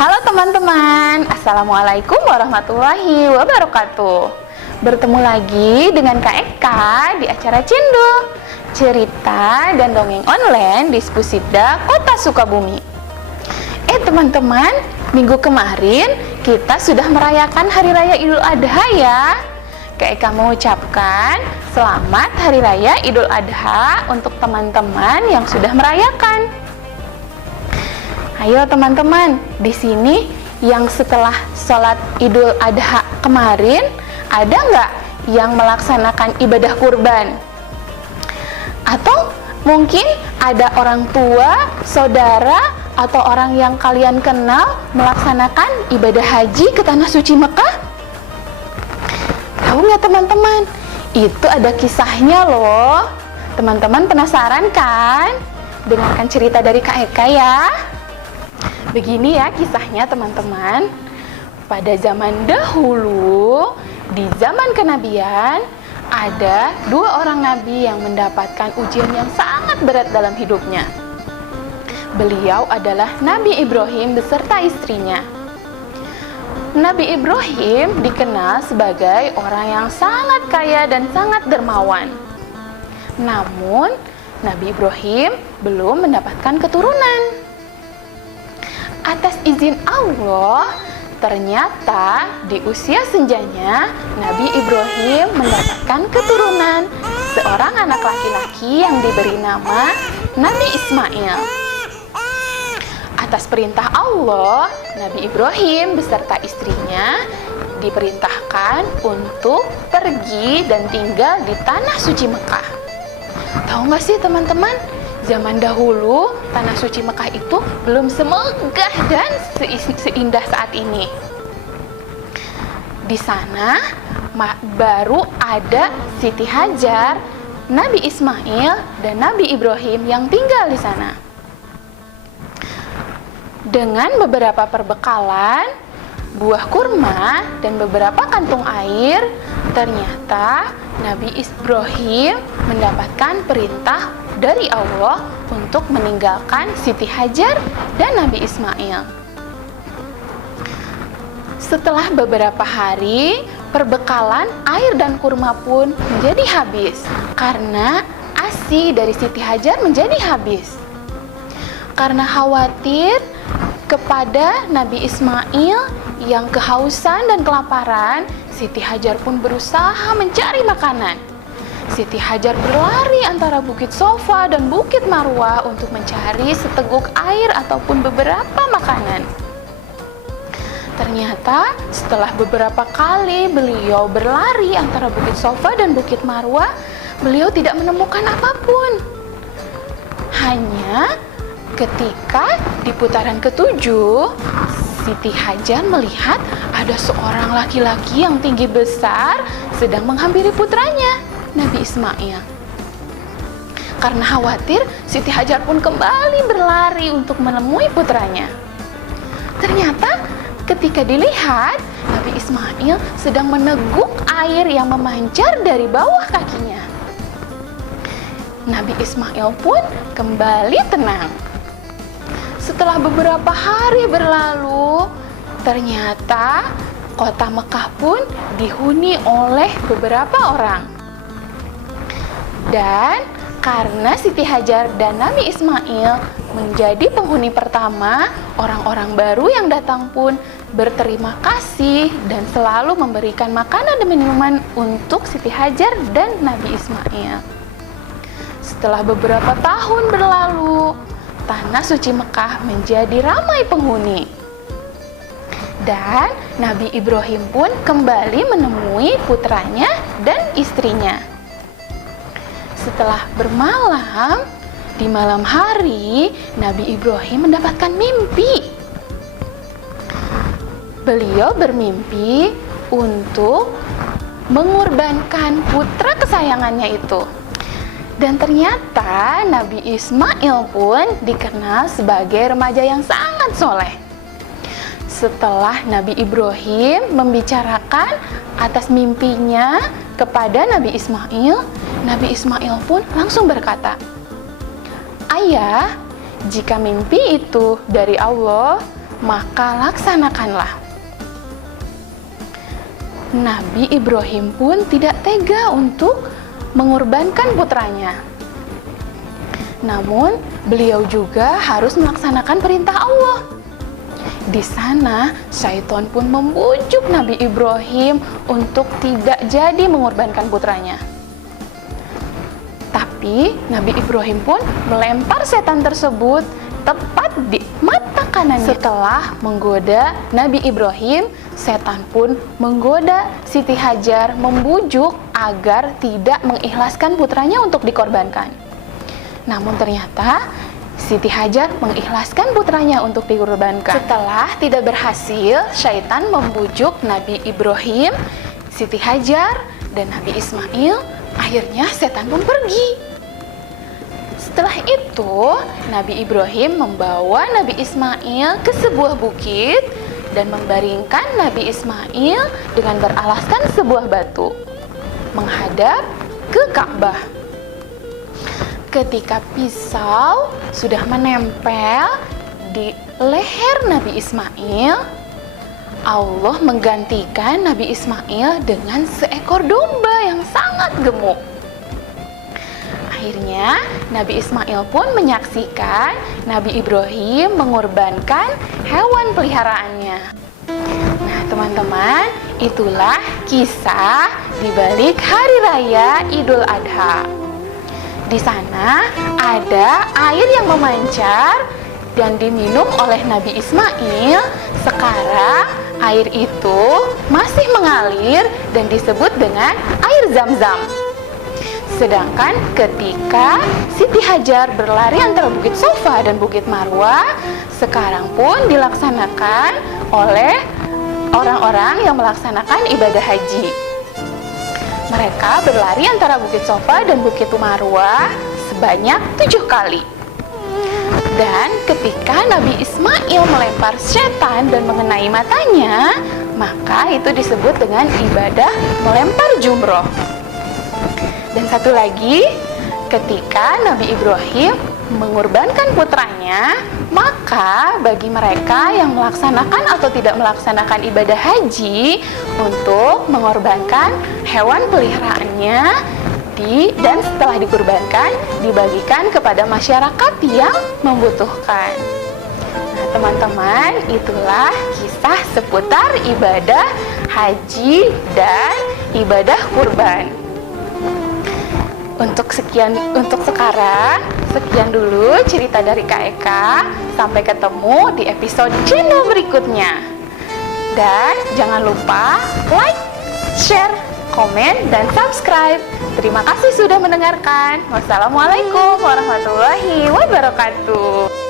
Halo teman-teman, Assalamualaikum warahmatullahi wabarakatuh. Bertemu lagi dengan Kak Eka di acara Cendol, cerita dan dongeng online di Pusida Kota Sukabumi. Teman-teman, minggu kemarin kita sudah merayakan Hari Raya Idul Adha ya. Kak Eka mengucapkan selamat Hari Raya Idul Adha untuk teman-teman yang sudah merayakan. Ayo teman-teman, di sini yang setelah sholat Idul Adha kemarin, ada nggak yang melaksanakan ibadah kurban? Atau mungkin ada orang tua, saudara, atau orang yang kalian kenal melaksanakan ibadah haji ke Tanah Suci Mekah? Tahu nggak teman-teman? Itu ada kisahnya loh. Teman-teman penasaran kan? Dengarkan cerita dari Kak Eka ya. Begini ya kisahnya teman-teman. Pada zaman dahulu, di zaman kenabian, ada dua orang nabi yang mendapatkan ujian yang sangat berat dalam hidupnya. Beliau adalah Nabi Ibrahim beserta istrinya. Nabi Ibrahim dikenal sebagai orang yang sangat kaya dan sangat dermawan. Namun, Nabi Ibrahim belum mendapatkan keturunan. Atas izin Allah, ternyata di usia senjanya Nabi Ibrahim mendapatkan keturunan, seorang anak laki-laki yang diberi nama Nabi Ismail. Atas perintah Allah, Nabi Ibrahim beserta istrinya diperintahkan untuk pergi dan tinggal di Tanah Suci Mekah. Tahu nggak sih teman-teman? Zaman dahulu, Tanah Suci Mekah itu belum semegah dan seindah saat ini. Di sana baru ada Siti Hajar, Nabi Ismail, dan Nabi Ibrahim yang tinggal di sana. Dengan beberapa perbekalan, buah kurma, dan beberapa kantung air, ternyata Nabi Ibrahim mendapatkan perintah dari Allah untuk meninggalkan Siti Hajar dan Nabi Ismail. Setelah beberapa hari, perbekalan air dan kurma pun menjadi habis karena ASI dari Siti Hajar menjadi habis. Karena khawatir kepada Nabi Ismail yang kehausan dan kelaparan, Siti Hajar pun berusaha mencari makanan. Siti Hajar berlari antara Bukit Sofa dan Bukit Marwah untuk mencari seteguk air ataupun beberapa makanan. Ternyata setelah beberapa kali beliau berlari antara Bukit Sofa dan Bukit Marwah, beliau tidak menemukan apapun. Hanya ketika di putaran ketujuh, Siti Hajar melihat ada seorang laki-laki yang tinggi besar sedang menghampiri putranya, Nabi Ismail. Karena khawatir, Siti Hajar pun kembali berlari untuk menemui putranya. Ternyata ketika dilihat, Nabi Ismail sedang meneguk air yang memancar dari bawah kakinya. Nabi Ismail pun kembali tenang. Setelah beberapa hari berlalu, ternyata kota Mekah pun dihuni oleh beberapa orang. Dan karena Siti Hajar dan Nabi Ismail menjadi penghuni pertama, orang-orang baru yang datang pun berterima kasih dan selalu memberikan makanan dan minuman untuk Siti Hajar dan Nabi Ismail. Setelah beberapa tahun berlalu, Tanah Suci Mekah menjadi ramai penghuni. Dan Nabi Ibrahim pun kembali menemui putranya dan istrinya. Setelah bermalam, di malam hari, Nabi Ibrahim mendapatkan mimpi. Beliau bermimpi untuk mengorbankan putra kesayangannya itu. Dan ternyata Nabi Ismail pun dikenal sebagai remaja yang sangat soleh. Setelah Nabi Ibrahim membicarakan atas mimpinya kepada Nabi Ismail, Nabi Ismail pun langsung berkata, "Ayah, jika mimpi itu dari Allah, maka laksanakanlah. Nabi Ibrahim pun tidak tega untuk mengorbankan putranya. Namun, beliau juga harus melaksanakan perintah Allah. Di sana, syaitan pun membujuk Nabi Ibrahim untuk tidak jadi mengorbankan putranya. Tapi, Nabi Ibrahim pun melempar setan tersebut tepat di mata kanannya. Setelah menggoda Nabi Ibrahim, setan pun menggoda Siti Hajar, membujuk agar tidak mengikhlaskan putranya untuk dikorbankan. Namun ternyata Siti Hajar mengikhlaskan putranya untuk dikorbankan. Setelah tidak berhasil, syaitan membujuk Nabi Ibrahim, Siti Hajar, dan Nabi Ismail. Akhirnya setan pun pergi. Setelah itu, Nabi Ibrahim membawa Nabi Ismail ke sebuah bukit dan membaringkan Nabi Ismail dengan beralaskan sebuah batu menghadap ke Ka'bah. Ketika pisau sudah menempel di leher Nabi Ismail, Allah menggantikan Nabi Ismail dengan seekor domba yang sangat gemuk. Akhirnya, Nabi Ismail pun menyaksikan Nabi Ibrahim mengorbankan hewan peliharaannya. Nah, teman-teman, itulah kisah di balik Hari Raya Idul Adha. Di sana ada air yang memancar dan diminum oleh Nabi Ismail. Sekarang air itu masih mengalir dan disebut dengan air Zam-Zam. Sedangkan ketika Siti Hajar berlari antara Bukit Sofa dan Bukit Marwah, sekarang pun dilaksanakan oleh orang-orang yang melaksanakan ibadah haji. Mereka berlari antara Bukit Sofa dan Bukit Marwah sebanyak 7 kali. Dan ketika Nabi Ismail melempar setan dan mengenai matanya, maka itu disebut dengan ibadah melempar jumroh. Dan satu lagi, ketika Nabi Ibrahim mengorbankan putranya, maka bagi mereka yang melaksanakan atau tidak melaksanakan ibadah haji untuk mengorbankan hewan peliharaannya dan setelah dikurbankan dibagikan kepada masyarakat yang membutuhkan. Nah, teman-teman, itulah kisah seputar ibadah haji dan ibadah kurban. Untuk sekarang, sekian dulu cerita dari Kak Eka. Sampai ketemu di episode channel berikutnya. Dan jangan lupa like, share, komen, dan subscribe. Terima kasih sudah mendengarkan. Wassalamualaikum warahmatullahi wabarakatuh.